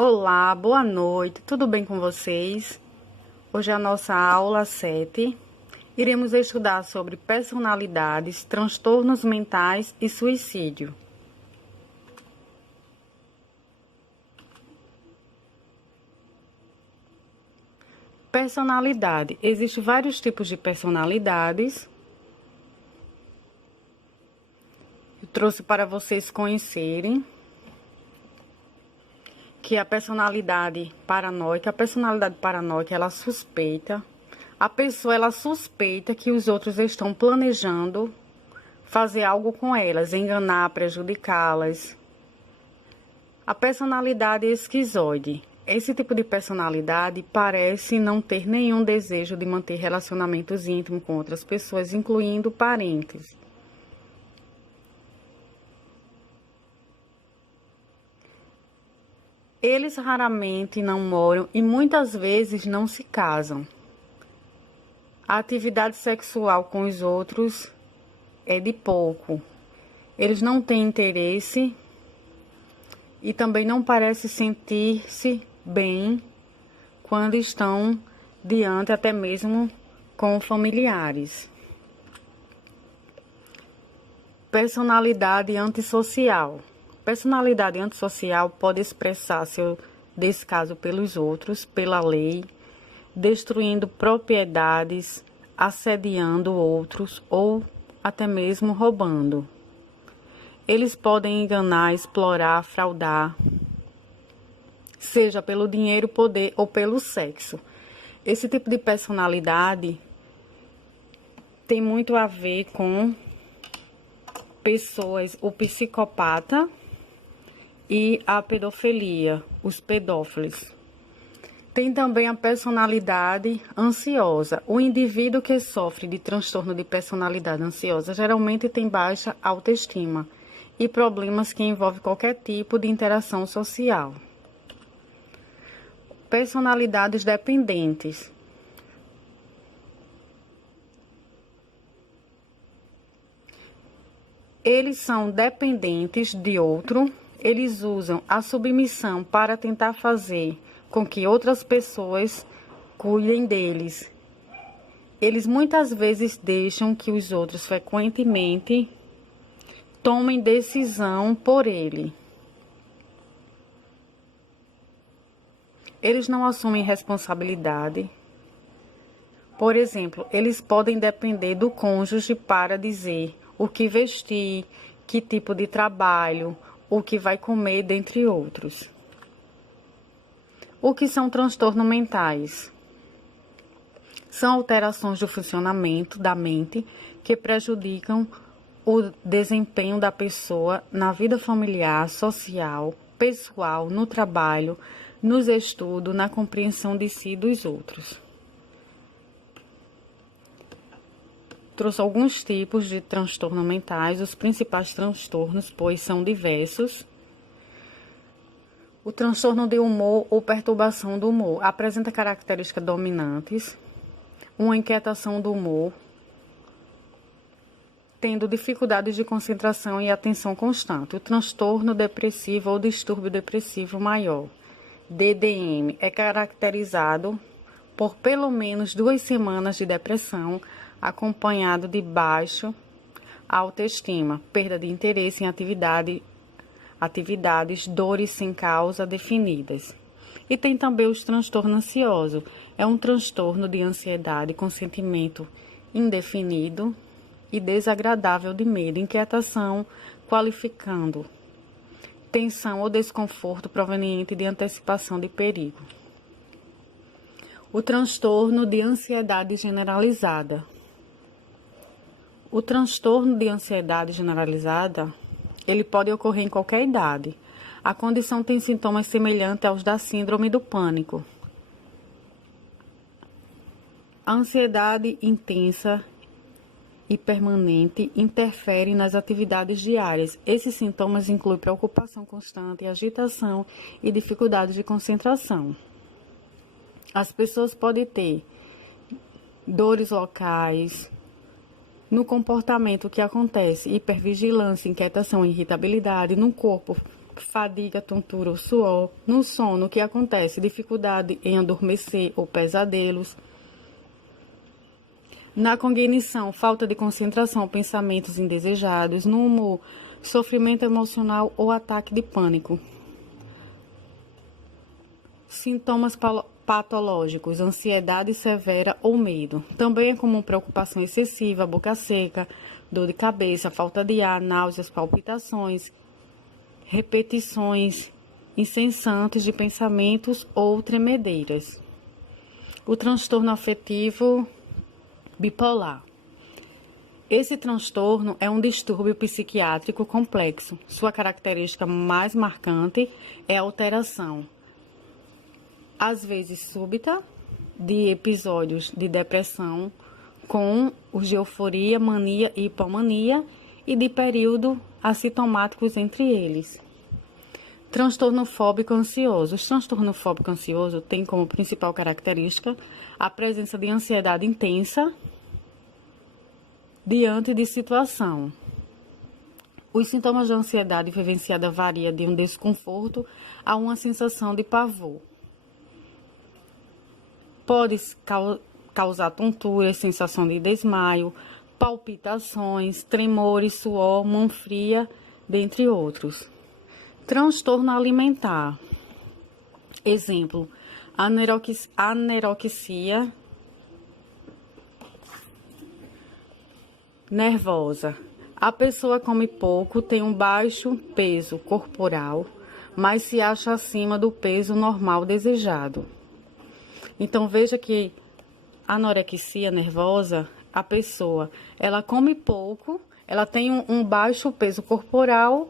Olá, boa noite, tudo bem com vocês? Hoje é a nossa aula 7. Iremos estudar sobre personalidades, transtornos mentais e suicídio. Personalidade. Existem vários tipos de personalidades. Eu trouxe para vocês conhecerem que a personalidade paranoica, ela suspeita, a pessoa ela suspeita que os outros estão planejando fazer algo com elas, enganar, prejudicá-las. A personalidade esquizoide. Esse tipo de personalidade parece não ter nenhum desejo de manter relacionamentos íntimos com outras pessoas, incluindo parentes. Eles raramente não moram e muitas vezes não se casam. A atividade sexual com os outros é de pouco. Eles não têm interesse e também não parecem sentir-se bem quando estão diante até mesmo com familiares. Personalidade antissocial. Personalidade antissocial pode expressar seu descaso pelos outros, pela lei, destruindo propriedades, assediando outros ou até mesmo roubando. Eles podem enganar, explorar, fraudar, seja pelo dinheiro, poder ou pelo sexo. Esse tipo de personalidade tem muito a ver com pessoas, o psicopata e a pedofilia, os pedófilos. Tem também a personalidade ansiosa. O indivíduo que sofre de transtorno de personalidade ansiosa geralmente tem baixa autoestima e problemas que envolvem qualquer tipo de interação social. Personalidades dependentes. Eles são dependentes de outro. Eles usam a submissão para tentar fazer com que outras pessoas cuidem deles. Eles muitas vezes deixam que os outros frequentemente tomem decisão por ele. Eles não assumem responsabilidade. Por exemplo, eles podem depender do cônjuge para dizer o que vestir, que tipo de trabalho, o que vai comer, dentre outros. O que são transtornos mentais? São alterações do funcionamento da mente que prejudicam o desempenho da pessoa na vida familiar, social, pessoal, no trabalho, nos estudos, na compreensão de si e dos outros. Trouxe alguns tipos de transtornos mentais, os principais transtornos, pois são diversos. O transtorno de humor ou perturbação do humor apresenta características dominantes, uma inquietação do humor, tendo dificuldades de concentração e atenção constante. O transtorno depressivo ou distúrbio depressivo maior, DDM, é caracterizado por pelo menos 2 semanas de depressão, acompanhado de baixa autoestima, perda de interesse em atividades, dores sem causa definidas. E tem também os transtornos ansiosos. É um transtorno de ansiedade com sentimento indefinido e desagradável de medo, inquietação, qualificando tensão ou desconforto proveniente de antecipação de perigo. O transtorno de ansiedade generalizada. O transtorno de ansiedade generalizada, ele pode ocorrer em qualquer idade. A condição tem sintomas semelhantes aos da síndrome do pânico. A ansiedade intensa e permanente interfere nas atividades diárias. Esses sintomas incluem preocupação constante, agitação e dificuldades de concentração. As pessoas podem ter dores locais no comportamento que acontece, hipervigilância, inquietação, irritabilidade no corpo, fadiga, tontura ou suor. No sono, o que acontece? Dificuldade em adormecer ou pesadelos. Na cognição, falta de concentração ou pensamentos indesejados. No humor, sofrimento emocional ou ataque de pânico. Sintomas patológicos, ansiedade severa ou medo. Também é comum preocupação excessiva, boca seca, dor de cabeça, falta de ar, náuseas, palpitações, repetições incessantes de pensamentos ou tremedeiras. O transtorno afetivo bipolar. Esse transtorno é um distúrbio psiquiátrico complexo. Sua característica mais marcante é a alteração, às vezes súbita, de episódios de depressão, com os de euforia, mania e hipomania, e de período assintomáticos entre eles. Transtorno fóbico ansioso. O transtorno fóbico ansioso tem como principal característica a presença de ansiedade intensa diante de situação. Os sintomas de ansiedade vivenciada variam de um desconforto a uma sensação de pavor. Pode causar tontura, sensação de desmaio, palpitações, tremores, suor, mão fria, dentre outros. Transtorno alimentar. Exemplo, anorexia nervosa. A pessoa come pouco, tem um baixo peso corporal, mas se acha acima do peso normal desejado. Então, veja que a anorexia nervosa, a pessoa, ela come pouco, ela tem um baixo peso corporal,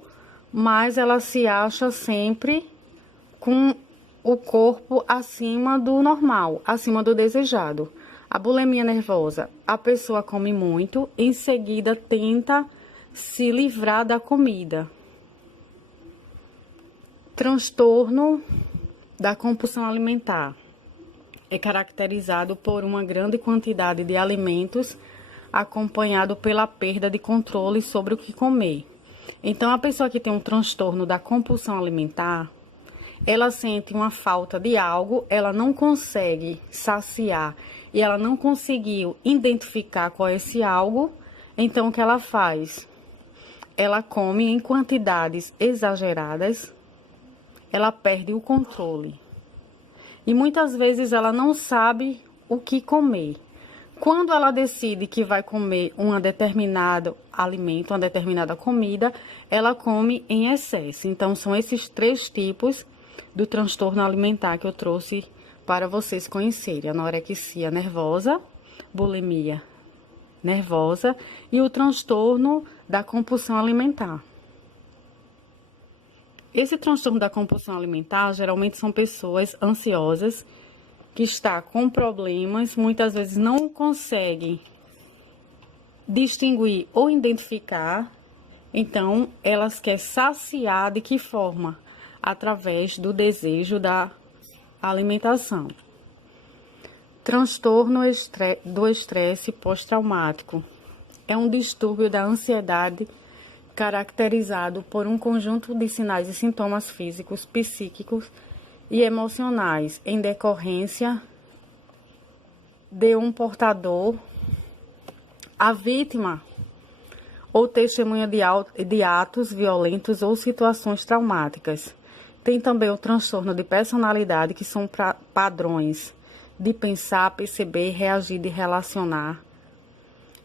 mas ela se acha sempre com o corpo acima do normal, acima do desejado. A bulimia nervosa, a pessoa come muito, em seguida tenta se livrar da comida. Transtorno da compulsão alimentar. É caracterizado por uma grande quantidade de alimentos, acompanhado pela perda de controle sobre o que comer. Então, a pessoa que tem um transtorno da compulsão alimentar, ela sente uma falta de algo, ela não consegue saciar e ela não conseguiu identificar qual é esse algo, então o que ela faz? Ela come em quantidades exageradas, ela perde o controle. E muitas vezes ela não sabe o que comer. Quando ela decide que vai comer um determinado alimento, uma determinada comida, ela come em excesso. Então, são esses 3 tipos do transtorno alimentar que eu trouxe para vocês conhecerem. Anorexia nervosa, bulimia nervosa e o transtorno da compulsão alimentar. Esse transtorno da compulsão alimentar geralmente são pessoas ansiosas que estão com problemas, muitas vezes não conseguem distinguir ou identificar, então elas querem saciar de que forma? Através do desejo da alimentação. Transtorno do estresse pós-traumático. É um distúrbio da ansiedade caracterizado por um conjunto de sinais e sintomas físicos, psíquicos e emocionais em decorrência de um portador, a vítima ou testemunha de atos violentos ou situações traumáticas. Tem também o transtorno de personalidade, que são padrões de pensar, perceber, reagir e relacionar.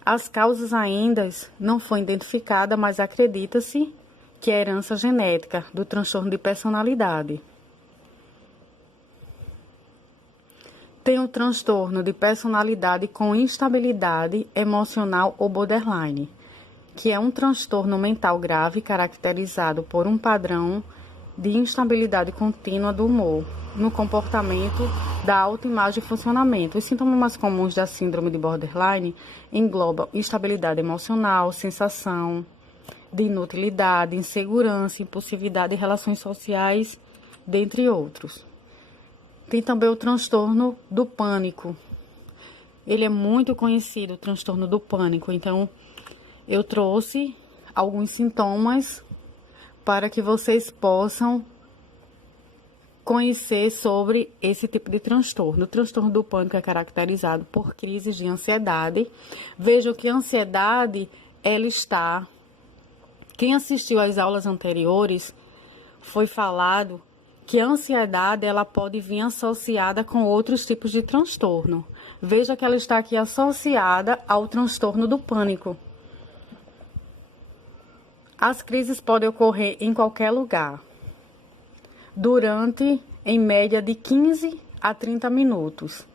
As causas ainda não foram identificadas, mas acredita-se que é herança genética do transtorno de personalidade. Tem o transtorno de personalidade com instabilidade emocional ou borderline, que é um transtorno mental grave caracterizado por um padrão de instabilidade contínua do humor, no comportamento, da autoimagem e funcionamento. Os sintomas mais comuns da síndrome de borderline englobam instabilidade emocional, sensação de inutilidade, insegurança, impulsividade e relações sociais, dentre outros. Tem também o transtorno do pânico. Ele é muito conhecido, o transtorno do pânico. Então, eu trouxe alguns sintomas para que vocês possam conhecer sobre esse tipo de transtorno. O transtorno do pânico é caracterizado por crises de ansiedade. Vejam que a ansiedade, ela está... Quem assistiu às aulas anteriores, foi falado que a ansiedade, ela pode vir associada com outros tipos de transtorno. Veja que ela está aqui associada ao transtorno do pânico. As crises podem ocorrer em qualquer lugar, durante, em média, de 15 a 30 minutos.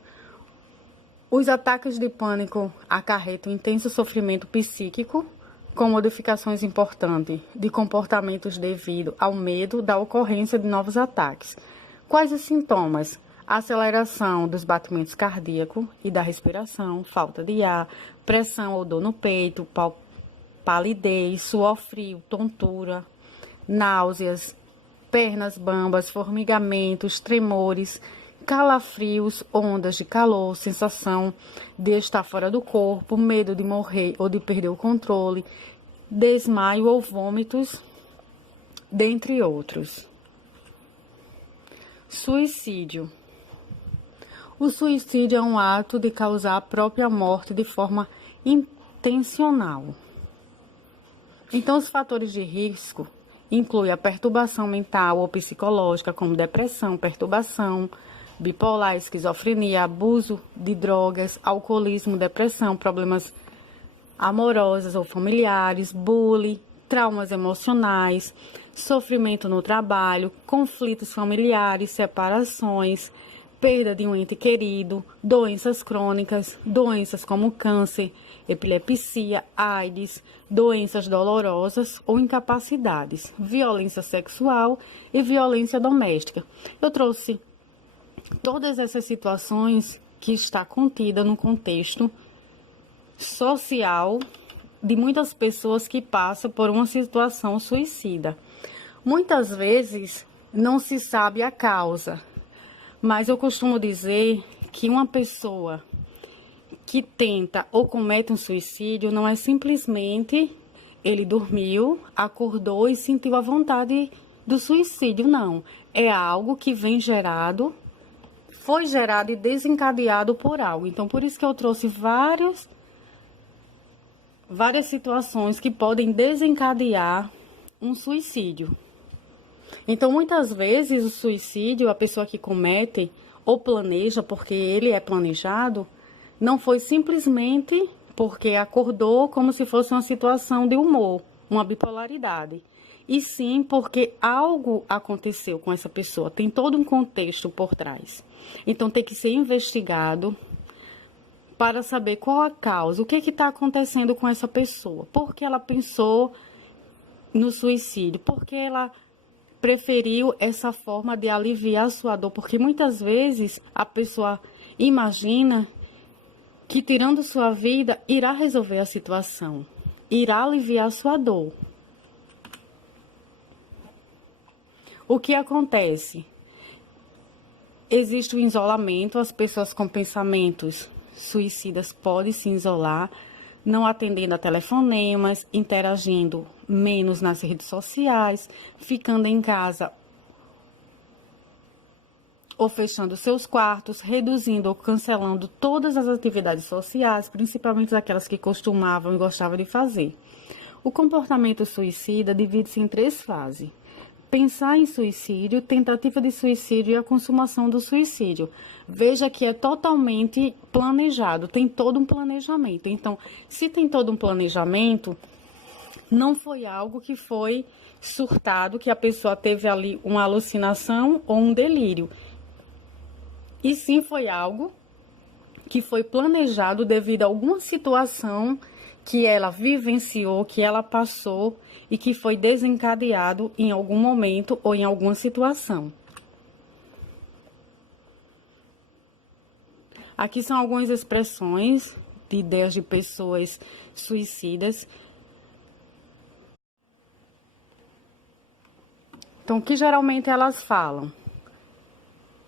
Os ataques de pânico acarretam intenso sofrimento psíquico, com modificações importantes de comportamentos devido ao medo da ocorrência de novos ataques. Quais os sintomas? Aceleração dos batimentos cardíacos e da respiração, falta de ar, pressão ou dor no peito, palidez, suor frio, tontura, náuseas, pernas bambas, formigamentos, tremores, calafrios, ondas de calor, sensação de estar fora do corpo, medo de morrer ou de perder o controle, desmaio ou vômitos, dentre outros. Suicídio. O suicídio é um ato de causar a própria morte de forma intencional. Então, os fatores de risco incluem a perturbação mental ou psicológica, como depressão, perturbação bipolar, esquizofrenia, abuso de drogas, alcoolismo, depressão, problemas amorosos ou familiares, bullying, traumas emocionais, sofrimento no trabalho, conflitos familiares, separações, perda de um ente querido, doenças crônicas, doenças como câncer, epilepsia, AIDS, doenças dolorosas ou incapacidades, violência sexual e violência doméstica. Eu trouxe todas essas situações que está contida no contexto social de muitas pessoas que passam por uma situação suicida. Muitas vezes não se sabe a causa, mas eu costumo dizer que uma pessoa que tenta ou comete um suicídio não é simplesmente ele dormiu, acordou e sentiu a vontade do suicídio, não. É algo que foi gerado e desencadeado por algo. Então, por isso que eu trouxe várias situações que podem desencadear um suicídio. Então, muitas vezes o suicídio, a pessoa que comete ou planeja, porque ele é planejado, não foi simplesmente porque acordou como se fosse uma situação de humor, uma bipolaridade. E sim porque algo aconteceu com essa pessoa, tem todo um contexto por trás. Então, tem que ser investigado para saber qual a causa, o que está acontecendo com essa pessoa. Por que ela pensou no suicídio? Por que ela preferiu essa forma de aliviar a sua dor? Porque muitas vezes a pessoa imagina que tirando sua vida irá resolver a situação, irá aliviar a sua dor. O que acontece? Existe o isolamento, as pessoas com pensamentos suicidas podem se isolar, não atendendo a telefonemas, interagindo menos nas redes sociais, ficando em casa ou fechando seus quartos, reduzindo ou cancelando todas as atividades sociais, principalmente aquelas que costumavam e gostavam de fazer. O comportamento suicida divide-se em 3 fases. Pensar em suicídio, tentativa de suicídio e a consumação do suicídio. Veja que é totalmente planejado, tem todo um planejamento. Então, se tem todo um planejamento, não foi algo que foi surtado, que a pessoa teve ali uma alucinação ou um delírio. E sim foi algo que foi planejado devido a alguma situação que ela vivenciou, que ela passou e que foi desencadeado em algum momento ou em alguma situação. Aqui são algumas expressões de ideias de pessoas suicidas. Então, o que geralmente elas falam?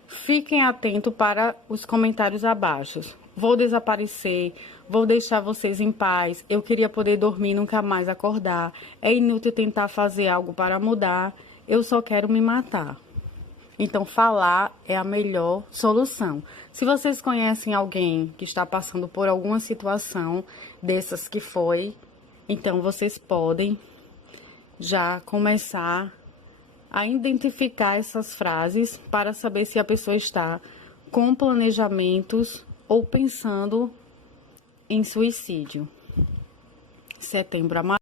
Fiquem atentos para os comentários abaixo. Vou desaparecer, vou deixar vocês em paz, eu queria poder dormir e nunca mais acordar, é inútil tentar fazer algo para mudar, eu só quero me matar. Então, falar é a melhor solução. Se vocês conhecem alguém que está passando por alguma situação dessas que foi, então vocês podem já começar a identificar essas frases para saber se a pessoa está com planejamentos ou pensando em suicídio. Setembro Amarelo.